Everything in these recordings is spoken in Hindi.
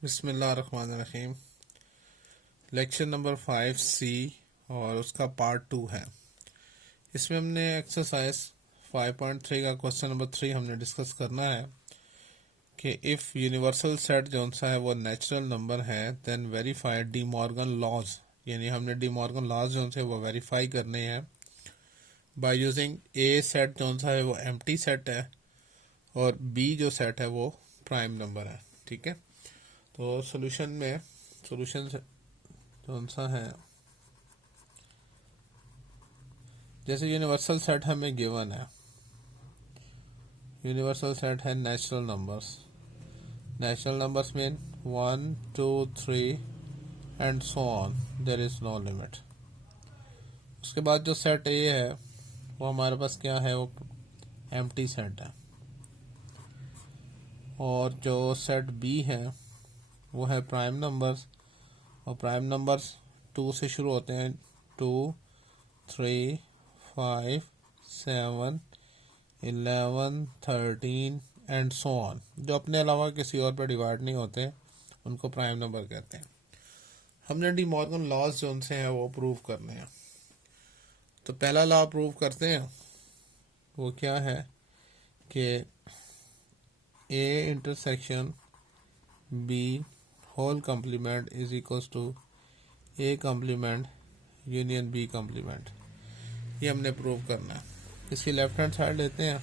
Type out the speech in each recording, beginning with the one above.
बिस्मिल्लाहिर्रहमानिर्रहीम। लेक्चर नंबर 5C और उसका पार्ट 2 है। इसमें हमने एक्सरसाइज 5.3 का क्वेश्चन नंबर 3 हमने डिस्कस करना है कि इफ़ यूनिवर्सल सेट जो सा है वो नेचुरल नंबर है then verify De Morgan laws, यानी हमने डी मॉर्गन लॉज जो से वो वेरीफाई करने हैं बाय यूजिंग ए सेट जो सा है वो एम्प्टी सेट है और बी जो सेट है वो प्राइम नंबर है। ठीक है, तो सोल्यूशन कौन सा है, जैसे यूनिवर्सल सेट हमें गिवन है, यूनिवर्सल सेट है natural numbers mean 1 2 3 and so on, there is no limit. उसके बाद जो सेट ए है वो हमारे पास क्या है, वो एम्प्टी सेट है, और जो सेट बी है वो है प्राइम नंबर्स, और प्राइम नंबर्स 2 से शुरू होते हैं, 2 3 5 7 11 13 एंड सो ऑन, जो अपने अलावा किसी और पर डिवाइड नहीं होते उनको प्राइम नंबर कहते हैं। हमने डी मॉर्गन लॉज जो उनसे हैं वो प्रूव करने हैं। तो पहला लॉ प्रूव करते हैं, वो क्या है कि A intersection B whole complement is equals to A complement union B complement. ये हमने प्रूव करना है। इसकी लेफ्ट हैंड साइड लेते हैं।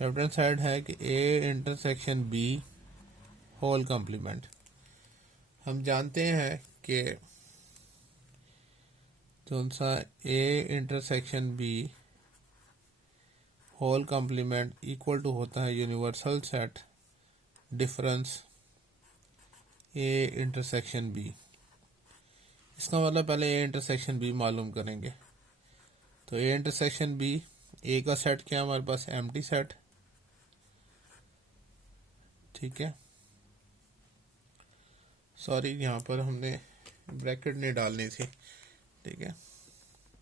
लेफ्ट हैंड साइड है कि A intersection B whole complement. हम जानते हैं कि कौन सा A intersection B whole complement equal to होता है universal set difference A intersection B. इसका मतलब पहले ए इंटरसेक्शन बी मालूम करेंगे। तो ए इंटरसेक्शन बी, ए का सेट क्या है हमारे पास, एम्प्टी सेट। ठीक है, सॉरी यहाँ पर हमने ब्रैकेट नहीं डालनी थी। ठीक है,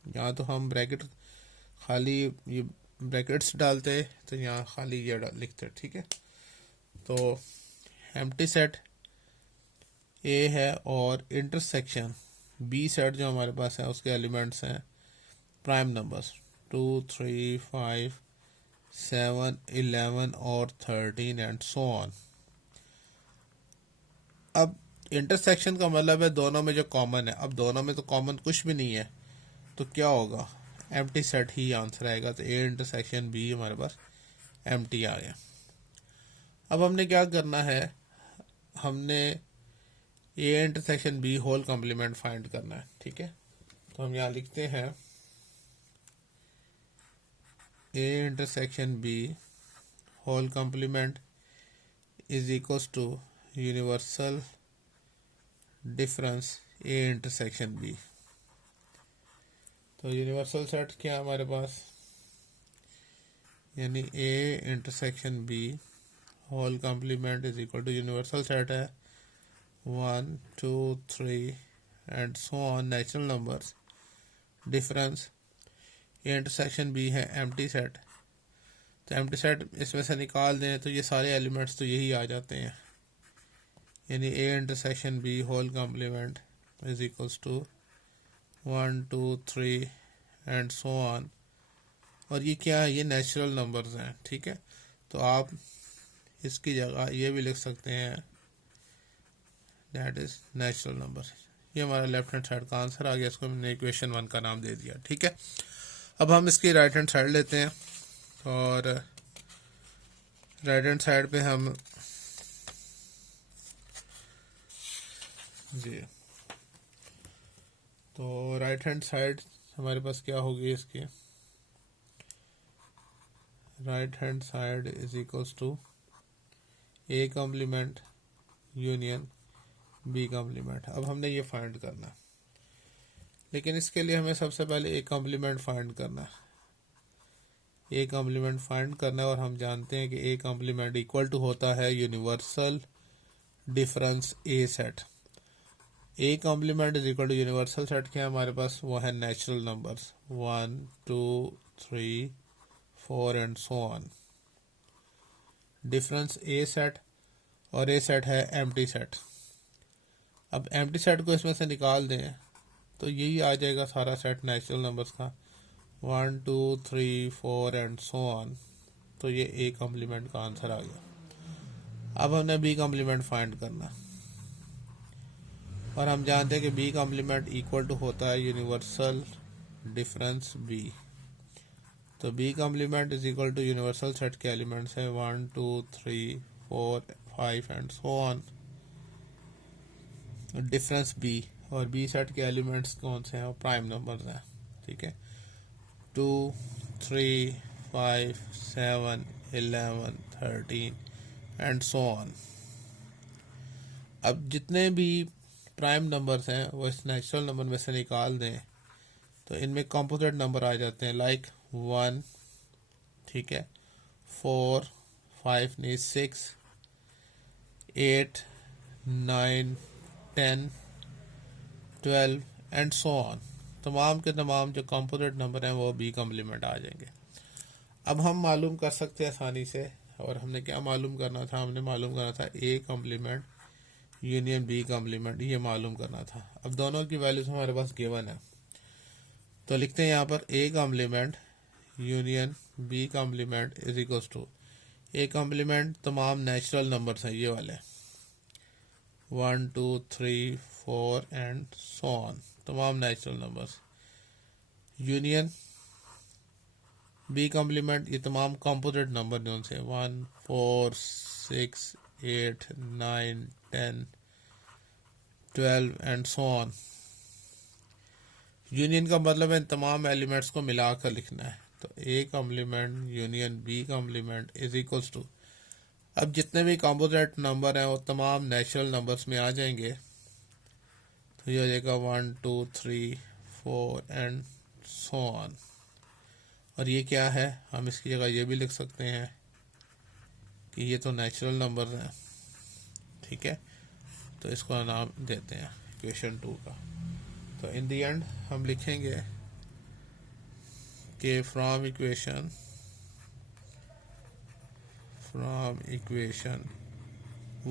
यहाँ तो हम ब्रैकेट खाली ये ब्रैकेट्स डालते तो यहाँ खाली ये लिखते। ठीक है, तो एम्प्टी सेट ए है और इंटरसेक्शन बी सेट जो हमारे पास है उसके एलिमेंट्स हैं प्राइम नंबर्स 2 3 5 7 11 और 13 एंड सो ऑन। अब इंटरसेक्शन का मतलब है दोनों में जो कॉमन है। अब दोनों में तो कॉमन कुछ भी नहीं है, तो क्या होगा, एम्प्टी सेट ही आंसर आएगा। तो ए इंटरसेक्शन बी हमारे पास एम्प्टी आ गया। अब हमने क्या करना है, हमने A intersection B whole complement find करना है। ठीक है, तो हम यहाँ लिखते हैं A intersection B whole complement is equals to universal difference A intersection B. तो यूनिवर्सल सेट क्या है हमारे पास, यानी A intersection B whole complement is equal to universal set है 1 2 3 and so on natural numbers difference A intersection B है एम्प्टी सेट। तो एम्प्टी सेट इसमें से निकाल दें तो ये सारे एलिमेंट्स तो यही आ जाते हैं, यानी A intersection B whole complement is equals to 1 2 3 and so on. और ये क्या है, ये नेचुरल नंबर्स हैं। ठीक है, तो आप इसकी जगह ये भी लिख सकते हैं दैट इज नेचुरल नंबर। ये हमारा लेफ्ट हैंड साइड का आंसर आ गया, इसको हमने इक्वेशन 1 का नाम दे दिया। ठीक है, अब हम इसकी राइट हैंड साइड लेते हैं और राइट हैंड साइड पे हम जी, तो राइट हैंड साइड हमारे पास क्या होगी, इसकी right hand side is equals to A complement union B complement. अब हमने ये फाइंड करना है, लेकिन इसके लिए हमें सबसे पहले ए कॉम्प्लीमेंट फाइंड करना है। ए कॉम्प्लीमेंट फाइंड करना है और हम जानते हैं कि ए कॉम्प्लीमेंट इक्वल टू होता है universal difference A set. A complement is equal to universal set क्या है हमारे पास, वो है natural numbers 1 2 3 4 and so on. Difference A set, और ए सेट है एम्प्टी सेट। अब एम्प्टी सेट को इसमें से निकाल दें तो यही आ जाएगा सारा सेट नेचुरल नंबर्स का 1 2 3 4 एंड सो ऑन। तो ये ए कॉम्प्लीमेंट का आंसर आ गया। अब हमने बी कॉम्प्लीमेंट फाइंड करना और हम जानते हैं कि बी कॉम्प्लीमेंट इक्वल टू होता है यूनिवर्सल डिफरेंस बी। तो B complement is equal to universal set के एलिमेंट्स है 1 2 3 4 5 and so on difference B. और बी सेट के एलिमेंट्स कौन से हैं? वो प्राइम नंबर्स हैं। ठीक है, 2 3 5 7 11 13 एंड सो ऑन। अब जितने भी प्राइम नंबर्स हैं वो इस नेचुरल नंबर में से निकाल दें तो इनमें कंपोजिट नंबर आ जाते हैं लाइक 1, ठीक है, 4 5 नहीं 6 8 9 10 12 एंड सो ऑन। तमाम के तमाम जो कंपोजिट नंबर हैं वो बी कॉम्प्लीमेंट आ जाएंगे। अब हम मालूम कर सकते हैं आसानी से, और हमने क्या मालूम करना था? हमने मालूम करना था A complement union B complement, ये मालूम करना था। अब दोनों की वैल्यूज हमारे पास गिवन है तो लिखते हैं यहाँ पर A complement union B complement is equals to A complement तमाम नेचुरल नंबर्स हैं ये वाले 1 2 3 4 एंड सो ऑन, तमाम natural numbers. Union B complement ये तमाम कंपोजिट नंबर जो से 1 4 6 8 9 10 12 एंड सो ऑन। यूनियन का मतलब है तमाम एलिमेंट्स को मिलाकर लिखना है। तो A complement union B complement is equals to, अब जितने भी कंपोजिट नंबर हैं वो तमाम नेचुरल नंबर्स में आ जाएंगे। तो ये हो जाएगा 1 2 3 4 एंड सो ऑन। और ये क्या है? हम इसकी जगह ये भी लिख सकते हैं कि ये तो नेचुरल नंबर्स हैं। ठीक है, तो इसको नाम देते हैं इक्वेशन 2 का। तो इन द एंड हम लिखेंगे कि from equation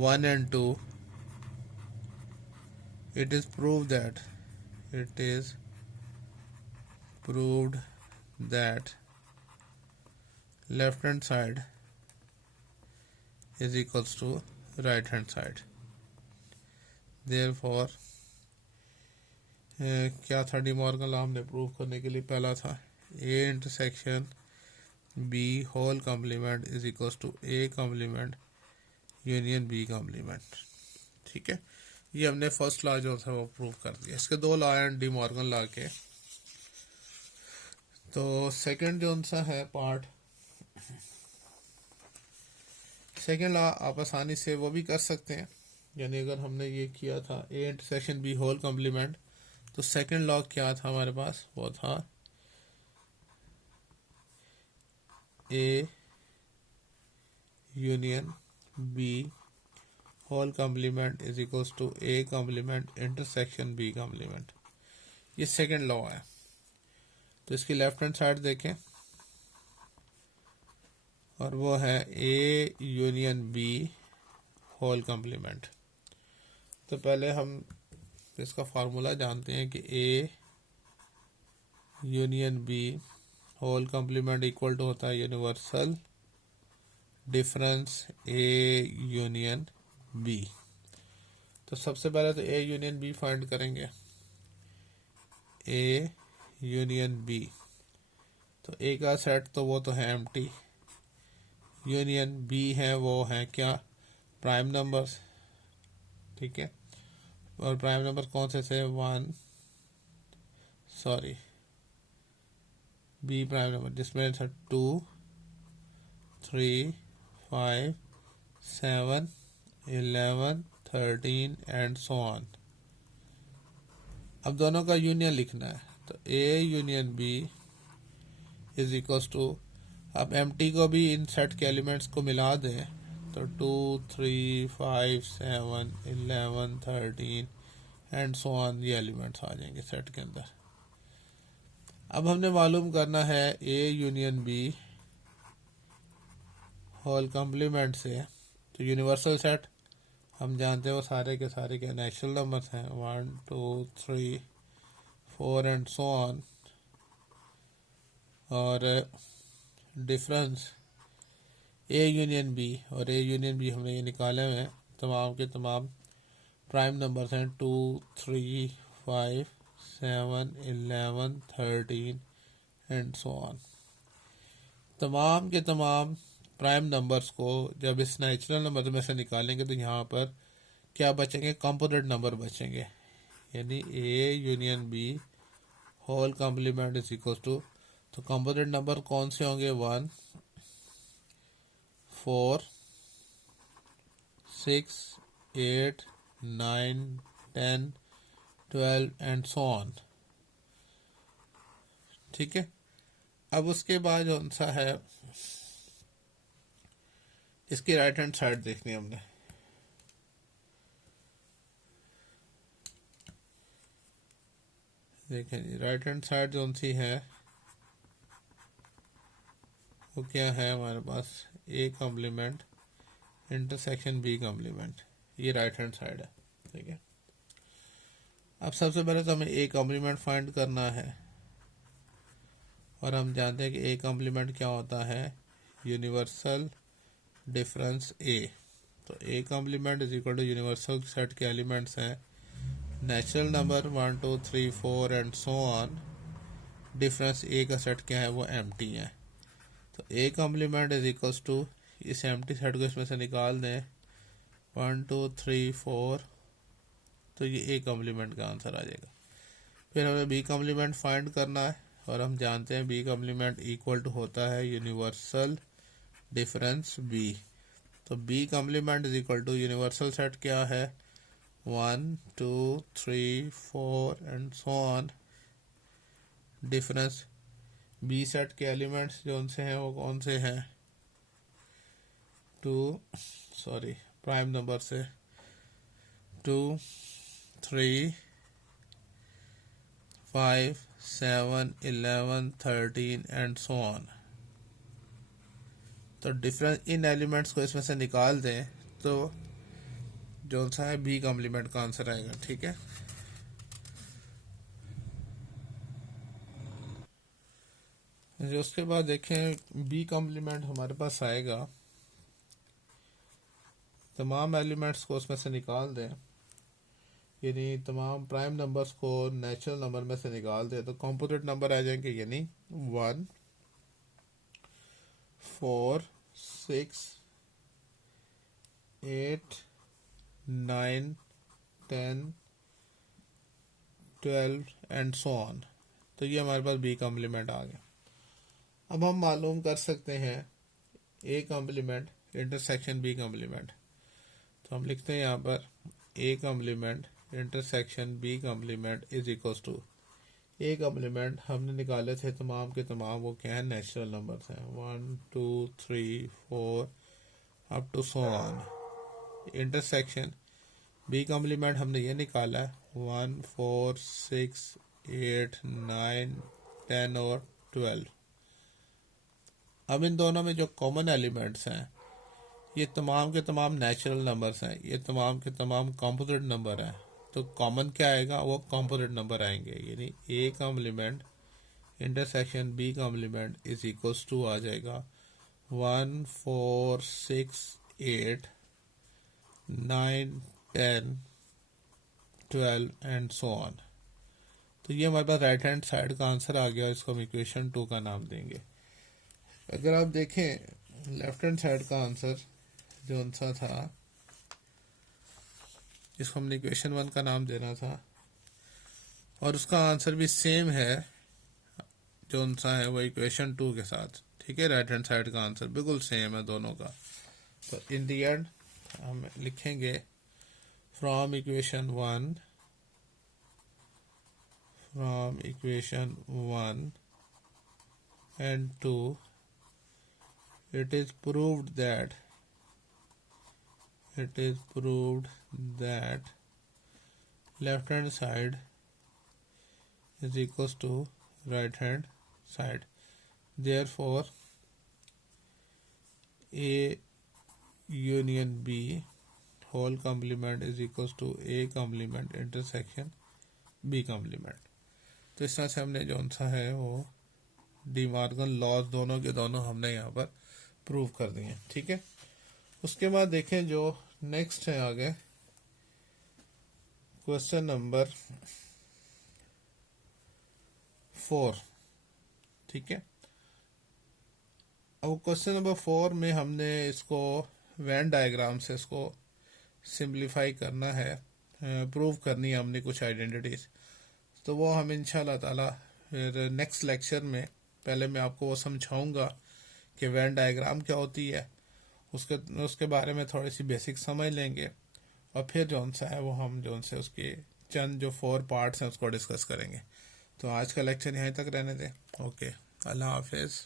1 and 2 it is proved that left hand side is equals to right hand side. Therefore क्या था डी मॉर्गन लॉ हमने प्रूव करने के लिए? पहला था A intersection B whole complement is equals to A complement union B complement. ठीक है, ये हमने फर्स्ट लॉ जो था वो प्रूव कर दिया। इसके दो लॉ हैं डी मॉर्गन लॉ के। तो सेकंड जो सा है पार्ट, सेकंड लॉ आप आसानी से वो भी कर सकते हैं। यानी अगर हमने ये किया था A intersection B whole complement, तो सेकंड लॉ क्या था हमारे पास? वो था A union B whole complement is equals to A complement intersection B complement. ये सेकंड लॉ है। तो इसकी लेफ्ट हैंड साइड देखें और वो है A union B whole complement. तो पहले हम इसका फार्मूला जानते हैं कि A union B whole complement equal to होता है universal difference A union B. तो सबसे पहले तो ए यूनियन बी फाइंड करेंगे। ए यूनियन बी, तो ए का सेट तो वो तो है एम्प्टी, यूनियन बी है वो है क्या? Prime numbers. ठीक है, और प्राइम नंबर कौन से थे? बी प्राइम नंबर जिसमें था 2 3 5 7 11 13 एंड सो ऑन। अब दोनों का यूनियन लिखना है। तो A union B is equals to, अब एम्प्टी को भी इन सेट के एलिमेंट्स को मिला दें तो 2 3 5 7 11 13 एंड सो ऑन, ये एलिमेंट्स आ जाएंगे सेट के अंदर। अब हमने मालूम करना है A union B whole complement से, तो यूनिवर्सल सेट हम जानते हैं वो सारे के सारे क्या नेचुरल नंबर्स हैं, 1 2 3 4 एंड सो ऑन। और डिफरेंस ए यूनियन बी, और ए यूनियन बी हमने ये निकाले हुए हैं। तमाम के तमाम प्राइम नंबर्स हैं 2 3 5 7 11 13 एंड सो ऑन। तमाम के तमाम प्राइम नंबर्स को जब इस नेचुरल नंबर में से निकालेंगे तो यहाँ पर क्या बचेंगे, कंपोजिट नंबर बचेंगे, यानी A union B whole complement is equal to, तो कंपोजिट नंबर कौन से होंगे, 1 4 6 8 9 10 12 एंड सो ऑन। ठीक है। अब उसके बाद कौन सा है, इसकी राइट हैंड साइड देखनी है हमने। देखें जी, राइट हैंड साइड कौन सी है, वो क्या है हमारे पास, A complement intersection B complement, ये राइट हैंड साइड है। ठीक है। अब सबसे पहले तो हमें ए कॉम्प्लीमेंट फाइंड करना है, और हम जानते हैं कि ए कॉम्प्लीमेंट क्या होता है, यूनिवर्सल डिफरेंस ए। तो A complement is equal to universal set के एलिमेंट्स हैं natural number 1 2 3 4 and so on. Difference A का सेट क्या है, वो एम्प्टी है। तो A complement is equals to, इस एम्प्टी सेट को इसमें से निकाल दें, 1 2 3 4, तो ये ए कॉम्प्लीमेंट का आंसर आ जाएगा। फिर हमें बी कॉम्प्लीमेंट फाइंड करना है, और हम जानते हैं बी कॉम्प्लीमेंट इक्वल टू होता है यूनिवर्सल डिफरेंस बी। तो B complement is equal to universal set क्या है, 1 2 3 4 and so on. Difference B set के एलिमेंट्स जो उनसे हैं वो कौन से हैं, प्राइम नंबर से 2 3 5 7 11 13 एंड सो ऑन। तो डिफरेंस इन एलिमेंट्स को इसमें से निकाल दें तो जो सा है बी कॉम्प्लीमेंट का आंसर आएगा। ठीक है। जो उसके बाद देखें बी कॉम्प्लीमेंट हमारे पास आएगा, तमाम एलिमेंट्स को उसमें से निकाल दें, यानी तमाम प्राइम नंबर्स को नेचुरल नंबर में से निकाल दें तो कंपोजिट नंबर आ जाएंगे, यानी 1 4 6 8 9 10 12 एंड सो ऑन। तो ये हमारे पास बी कॉम्प्लीमेंट आ गया। अब हम मालूम कर सकते हैं A complement intersection B complement. तो हम लिखते हैं यहाँ पर A complement intersection B complement is equals to, A complement हमने निकाले थे तमाम के तमाम, वो क्या है, नेचुरल नंबर्स हैं 1 2 3 4 up to so on. Intersection B complement हमने ये निकाला है 1 4 6 8 9 10 और 12। अब इन दोनों में जो कॉमन एलिमेंट्स हैं ये तमाम के तमाम नेचुरल नंबर्स हैं, ये तमाम के तमाम कॉम्पोजिट नंबर हैं। तो कॉमन क्या आएगा, वो कॉम्पोजिट नंबर आएंगे, यानी A complement intersection B complement is equals to आ जाएगा 1 4 6 8 9 10 12 एंड सो ऑन। तो ये हमारे पास राइट हैंड साइड का आंसर आ गया, इसको हम इक्वेशन 2 का नाम देंगे। अगर आप देखें लेफ्ट हैंड साइड का आंसर जो सा था, इसको हमने इक्वेशन 1 का नाम देना था, और उसका आंसर भी सेम है जो सा है वो इक्वेशन 2 के साथ। ठीक है, राइट हैंड साइड का आंसर बिल्कुल सेम है दोनों का। तो इन दी एंड हम लिखेंगे from equation 1 and 2 it is proved that left hand side is equals to right hand side. Therefore A union B whole complement is equals to A complement intersection B complement. तो इस तरह से हमने जो सा है वो डी मॉर्गन लॉज दोनों के दोनों हमने यहाँ पर प्रूव कर दिए। ठीक है, उसके बाद देखें जो नेक्स्ट है आगे क्वेश्चन नंबर 4। ठीक है, अब क्वेश्चन नंबर 4 में हमने इसको वेन डायग्राम से इसको सिंप्लीफाई करना है, प्रूव करनी है हमने कुछ आइडेंटिटीज। तो वो हम इंशाल्लाह ताला फिर नेक्स्ट लेक्चर में, पहले मैं आपको वो समझाऊंगा कि वेन डायग्राम क्या होती है, उसके बारे में थोड़ी सी बेसिक समझ लेंगे और फिर जौन सा है वो हम जौन से उसके चंद जो 4 पार्ट्स हैं उसको डिस्कस करेंगे। तो आज का लेक्चर यहीं तक रहने दें। ओके, अल्लाह हाफिज़।